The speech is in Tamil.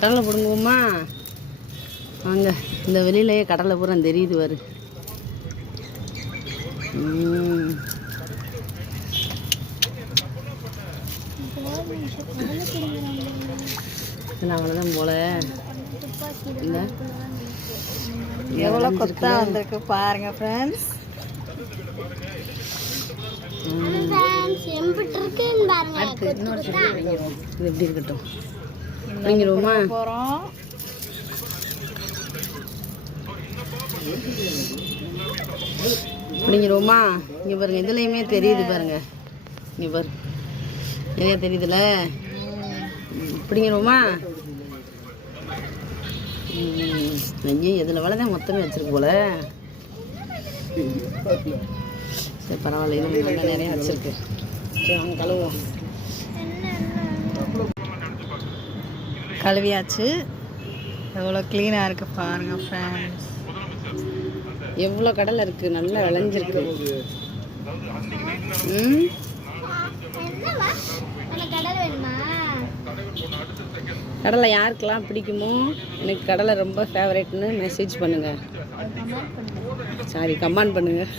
கடலை பிடுங்குவோமா? வாங்க, இந்த வெளியிலேயே கடலை பூரா தெரியுது பாரு. அவ்வளோதான் போல. இல்லை எவ்வளோ கொத்தா வந்திருக்கு பாருங்க ஃப்ரெண்ட்ஸ். அடுத்து இன்னொரு சொல்லி வாங்கிடுவோம். இது எப்படி இருக்கட்டும், வாங்கிடுவோமா? போகிறோம். பிடிங்கிடுவோமா? இங்கே பாருங்க, இதுலேயுமே தெரியுது பாருங்க. இங்கே பாரு, நிறையா தெரியுதுல்ல. பிடிங்கிடுவோமா? ஐயோ, இதில் வளதான் மொத்தமே வச்சிருக்கு போல. சரி பரவாயில்ல, இன்னும் நல்லா நிறையா வச்சிருக்கு. சரி அவங்க கழுவுவோம். கழுவியாச்சு. எவ்வளோ க்ளீனாக இருக்குது பாருங்க ஃப்ரெண்ட்ஸ். எவ்வளோ கடலை இருக்குது, நல்லா விளைஞ்சிருக்கு. கடலை யாருக்கெல்லாம் பிடிக்குமோ, எனக்கு கடலை ரொம்ப ஃபேவரேட்னு மெசேஜ் பண்ணுங்கள். சாரி, கமெண்ட் பண்ணுங்கள்.